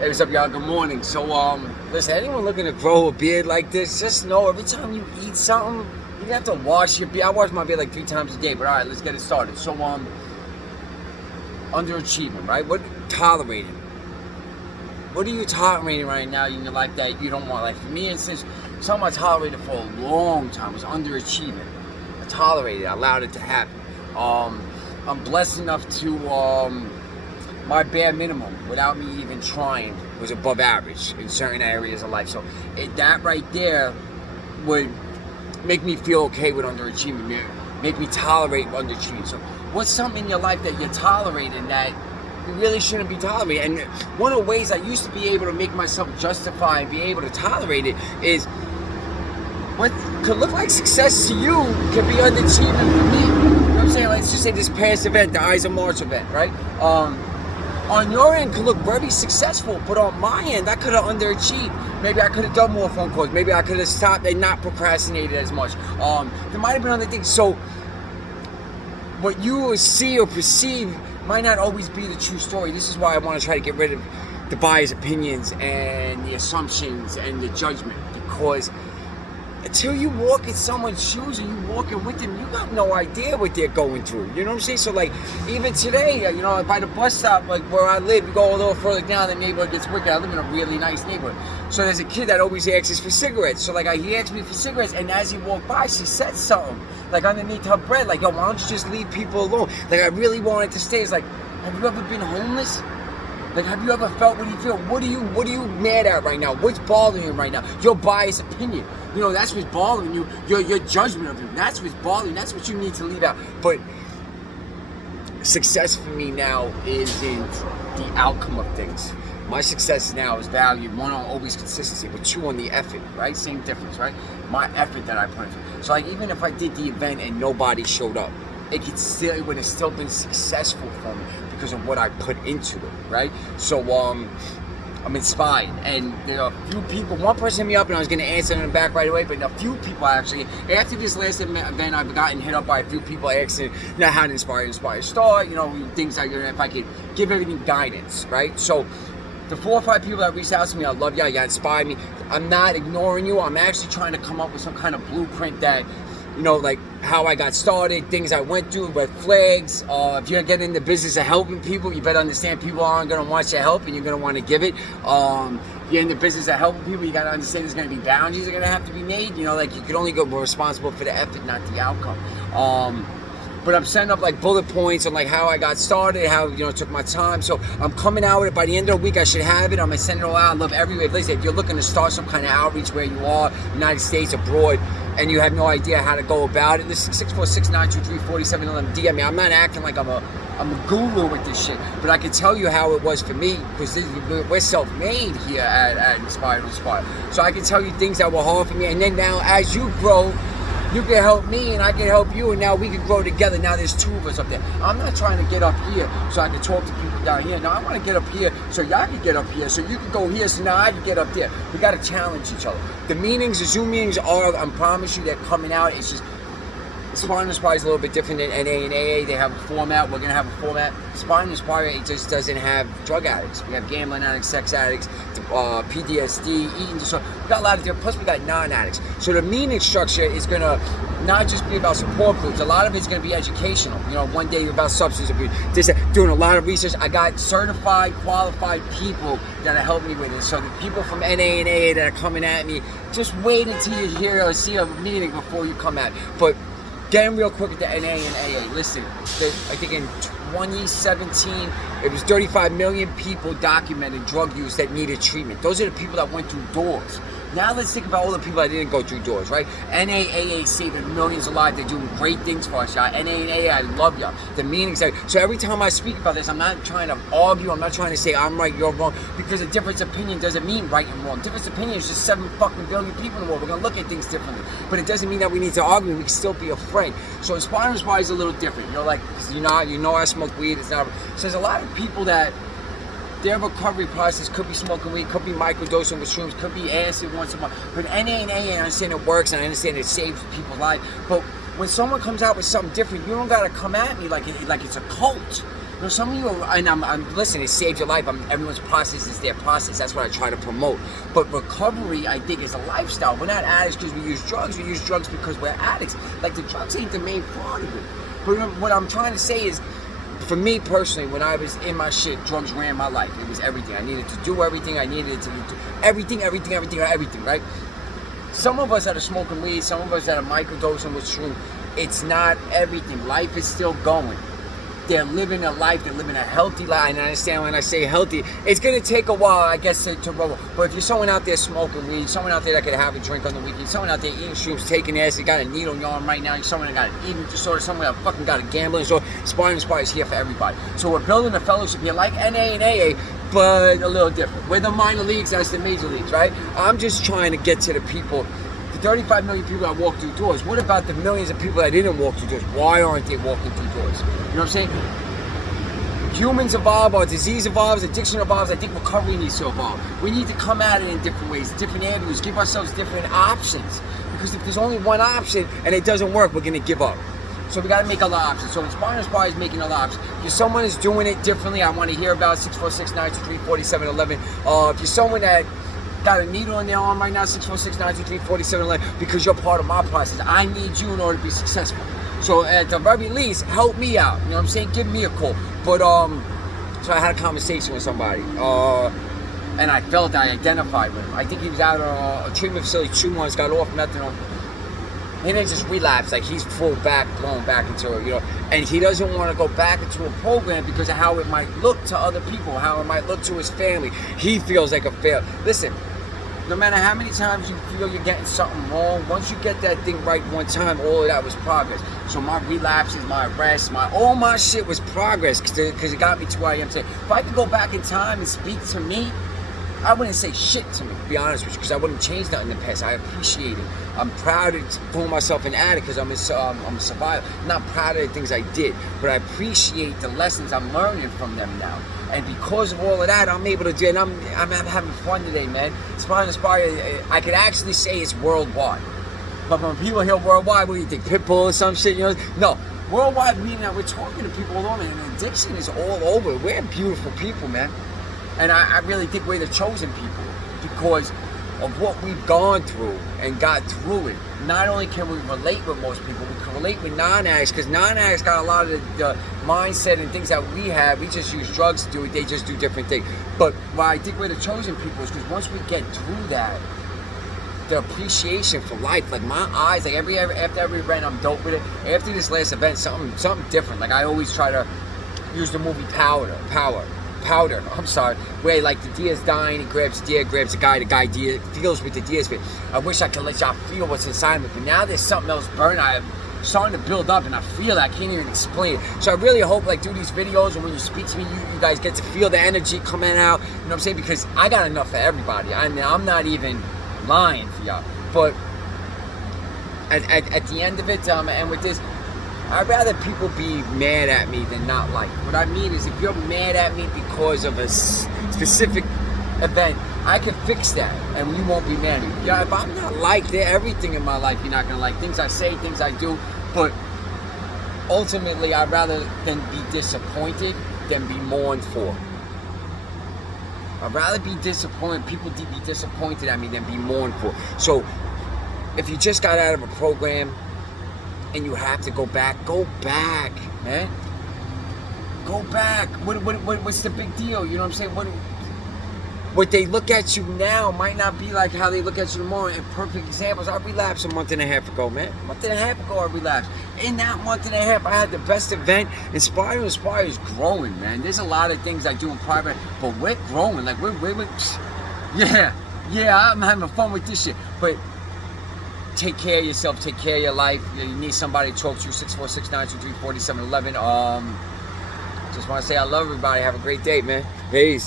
Hey, what's up, y'all? Good morning. So, listen, anyone looking to grow a beard like this, just know every time you eat something, you have to wash your beard. I wash my beard like 3 times a day, but all right, let's get it started. So, underachieving, right? Tolerating. What are you tolerating right now in your life that you don't want? Like for me, instance, something I tolerated for a long time was underachieving. I tolerated it. I allowed it to happen. I'm blessed enough to, my bare minimum, without me even trying, was above average in certain areas of life. So that right there would make me feel okay with underachieving, make me tolerate underachieving. So what's something in your life that you're tolerating that you really shouldn't be tolerating? And one of the ways I used to be able to make myself justify and be able to tolerate it is what could look like success to you can be underachieving for me. You know what I'm saying? Let's just say this past event, the Eyes of March event, right? On your end could look very successful, but on my end, I could have underachieved. Maybe I could have done more phone calls. Maybe I could have stopped and not procrastinated as much. There might have been other things. So what you see or perceive might not always be the true story. This is why I want to try to get rid of the biased opinions and the assumptions and the judgment, because until you walk in someone's shoes and you walking with them, you got no idea what they're going through. You know what I'm saying? So like, even today, by the bus stop, like where I live, you go a little further down, the neighborhood gets wicked. I live in a really nice neighborhood. So there's a kid that always asks for cigarettes. So like, he asked me for cigarettes, and as he walked by, she said something, like underneath her breath, like, yo, why don't you just leave people alone? Like, I really wanted to stay. It's like, have you ever been homeless? Like, have you ever felt what you feel? What are you mad at right now? What's bothering you right now? Your biased opinion. That's what's bothering you. Your judgment of him. That's what's bothering you. That's what you need to leave out. But success for me now isn't the outcome of things. My success now is valued, one, on always consistency, but two, on the effort, right? Same difference, right? My effort that I put into it. So like, even if I did the event and nobody showed up, it would have still been successful for me because of what I put into it, right? So I'm inspired, and there are a few people. One person hit me up, and I was going to answer them back right away, but a few people actually, after this last event, I've gotten hit up by a few people asking, how to inspire start, things like if I could give everything guidance, right? So the 4 or 5 people that reached out to me, I love y'all, y'all inspired me. I'm not ignoring you. I'm actually trying to come up with some kind of blueprint that, like how I got started, things I went through, red flags. If you're getting in the business of helping people, you better understand people aren't going to want your help, and you're going to want to give it. If you're in the business of helping people, you got to understand there's going to be boundaries that are going to have to be made. Like, you can only go responsible for the effort, not the outcome. But I'm setting up like bullet points on like how I got started, how it took my time. So I'm coming out with it by the end of the week. I should have it. I'm gonna send it all out. I love everywhere. Listen, if you're looking to start some kind of outreach where you are, United States, abroad, and you have no idea how to go about it, this is 646-923-4711. DM me. I'm not acting like I'm a guru with this shit, but I can tell you how it was for me, because we're self-made here at Inspire to Inspire. So I can tell you things that were hard for me, and then now as you grow, you can help me and I can help you, and now we can grow together. Now there's 2 of us up there. I'm not trying to get up here so I can talk to people down here. Now I want to get up here so y'all can get up here, so you can go here so now I can get up there. We got to challenge each other. The Zoom meetings are, I promise you, they're coming out. It's just, Inspire to Inspire is a little bit different than NA and AA. They have a format. We're going to have a format. Inspire to Inspire, it just doesn't have drug addicts. We have gambling addicts, sex addicts, PTSD, eating disorder. We got a lot of different, plus we got non-addicts. So the meeting structure is going to not just be about support groups. A lot of it's going to be educational. One day about substance abuse. Just doing a lot of research. I got certified, qualified people that are helping me with it. So the people from NA and AA that are coming at me, just wait until you hear or see a meeting before you come at me. But getting real quick at the NA and AA. Listen, I think in 2017, it was 35 million people documented drug use that needed treatment. Those are the people that went through doors. Now let's think about all the people that didn't go through doors, right? NAAA saving millions of lives. They're doing great things for us, y'all. NAAA, I love y'all. The meanings. So every time I speak about this, I'm not trying to argue. I'm not trying to say I'm right, you're wrong, because a difference of opinion doesn't mean right and wrong. Difference of opinion is just 7 fucking billion people in the world. We're gonna look at things differently, but it doesn't mean that we need to argue. We can still be a friend. So Inspire to Inspire is a little different. Like, I smoke weed. It's not. So there's a lot of people that their recovery process could be smoking weed, could be microdosing with shrooms, could be acid once a month. But NA and AA, I understand it works, and I understand it saves people's lives. But when someone comes out with something different, you don't gotta come at me like it's a cult. You know, some of you are, and I'm listen, it saved your life. Everyone's process is their process. That's what I try to promote. But recovery, I think, is a lifestyle. We're not addicts because we use drugs. We use drugs because we're addicts. Like, the drugs ain't the main part of it. But what I'm trying to say is, for me personally, when I was in my shit, drugs ran my life. It was everything. I needed to do everything. I needed to do everything, right? Some of us that are smoking weed, some of us that are microdosing with shrooms, it's not everything. Life is still going. They're living a life, they're living a healthy life. And I understand when I say healthy, it's going to take a while, I guess, to roll. But if you're someone out there smoking weed, someone out there that could have a drink on the weekend, someone out there eating shrooms, taking acid, got a needle in your arm right now, you're someone that got an eating disorder, someone that fucking got a gambling disorder, Inspire is here for everybody. So we're building a fellowship here like NA and AA, but a little different. We're the minor leagues, that's the major leagues, right? I'm just trying to get to the people. 35 million people that walk through doors. What about the millions of people that didn't walk through doors? Why aren't they walking through doors? You know what I'm saying? Humans evolve, our disease evolves, addiction evolves. I think recovery needs to evolve. We need to come at it in different ways, different avenues, give ourselves different options. Because if there's only one option and it doesn't work, we're going to give up. So we got to make a lot of options. So Inspire is making a lot of options. If someone is doing it differently, I want to hear about 646-923-4711. If you're someone that got a needle in their arm right now, 646-923-4711, because you're part of my process. I need you in order to be successful. So at the very least, help me out. You know what I'm saying? Give me a call. But so I had a conversation with somebody, and I felt I identified with him. I think he was out of a treatment facility 2 months, got off methadone. He didn't just relapse, like he's blown back into it, you know. And he doesn't want to go back into a program because of how it might look to other people, how it might look to his family. He feels like a failure. Listen, no matter how many times you feel you're getting something wrong, once you get that thing right one time, all of that was progress. So my relapses, my arrests, all my shit was progress because it got me to where I am today. If I could go back in time and speak to me, I wouldn't say shit to me, to be honest with you, because I wouldn't change nothing in the past. I appreciate it. I'm proud of calling myself an addict because I'm a survivor. I'm not proud of the things I did, but I appreciate the lessons I'm learning from them now. And because of all of that, I'm able to do it. And I'm having fun today, man. Inspire, I could actually say it's worldwide. But when people hear worldwide, what do you think? Pitbull or some shit, you know? No. Worldwide meaning that we're talking to people all over, and addiction is all over. We're beautiful people, man. And I really think we're the chosen people because of what we've gone through and got through it. Not only can we relate with most people, we can relate with non-addicts because non-addicts got a lot of the mindset and things that we have. We just use drugs to do it. They just do different things. But why I think we're the chosen people is because once we get through that, the appreciation for life, like my eyes, like after every event, I'm dope with it. After this last event, something different. Like I always try to use the movie Powder, where like the deer's dying, he grabs the deer, grabs the guy deer, feels with the deer's feet. I wish I could let y'all feel what's inside me, but now there's something else burning. I'm starting to build up and I feel it. I can't even explain it. So I really hope like through these videos and when you speak to me, you guys get to feel the energy coming out, you know what I'm saying? Because I got enough for everybody. I mean, I'm not even lying for y'all. But at the end of it, and with this, I'd rather people be mad at me than not like. What I mean is if you're mad at me because of a specific event, I can fix that and you won't be mad at me. Yeah, if I'm not liked, everything in my life you're not going to like. Things I say, things I do. But ultimately, I'd rather than be disappointed than be mourned for. I'd rather be disappointed, people be disappointed at me than be mourned for. So if you just got out of a program, and you have to go back, man. Go back. What's the big deal? You know what I'm saying? What they look at you now might not be like how they look at you tomorrow. And perfect examples, I relapsed a month and a half ago, man. A month and a half ago, I relapsed. In that month and a half, I had the best event. Inspire is growing, man. There's a lot of things I do in private, but we're growing. Like, yeah, I'm having fun with this shit. But take care of yourself, take care of your life. You need somebody to talk to. 646-923-4711. Just want to say I love everybody. Have a great day, man. Peace.